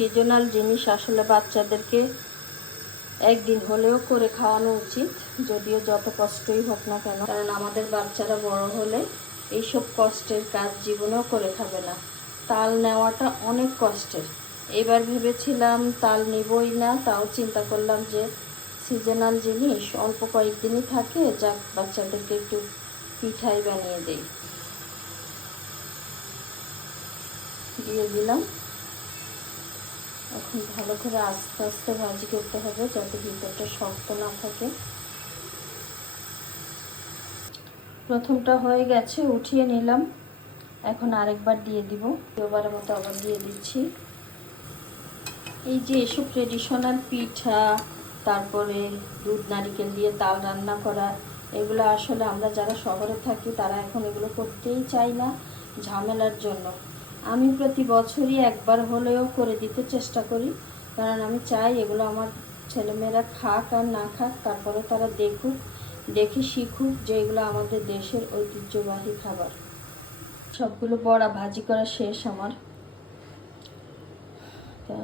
Seasonal জিনিস আসলে বাচ্চাদেরকে একদিন হলেও করে খাওয়ানো উচিত, যদিও যত কষ্টই হোক না কেন। কারণ আমাদের বাচ্চারা বড় হলে এইসব কষ্টের কাজ জীবনেও করে খাবে না। তাল নেওয়াটা অনেক কষ্টের। এবার ভেবেছিলাম তাল নিবই না, তাও চিন্তা করলাম যে সিজনাল জিনিস অল্প কয়েকদিনই থাকে, যাক বাচ্চাদেরকে একটু পিঠাই বানিয়ে দেই। দিয়ে দিলাম। এখন ভালো করে আস্তে আস্তে ভাজি করতে হবে যাতে ভিতরটা শক্ত না থাকে। প্রথমটা হয়ে গেছে, উঠিয়ে নিলাম। এখন আরেকবার দিয়ে দিব। দ্বিতীয়বারের মতো আবার দিয়ে দিচ্ছি। এই যে এসব ট্রেডিশনাল পিঠা, তারপরে দুধ, নারিকেল দিয়ে তাল রান্না করা, এগুলো আসলে আমরা যারা শহরে থাকি তারা এখন এগুলো করতেই চাই না ঝামেলার জন্য। আমি প্রতি বছরই একবার হলেও করে দিতে চেষ্টা করি, কারণ আমি চাই এগুলো আমার ছেলেমেয়েরা খাক আর না খাক তারপরে তারা দেখুক, দেখে শিখুক যে এগুলো আমাদের দেশের ঐতিহ্যবাহী খাবার। সবগুলো বড়া ভাজি করা শেষ আমার। তা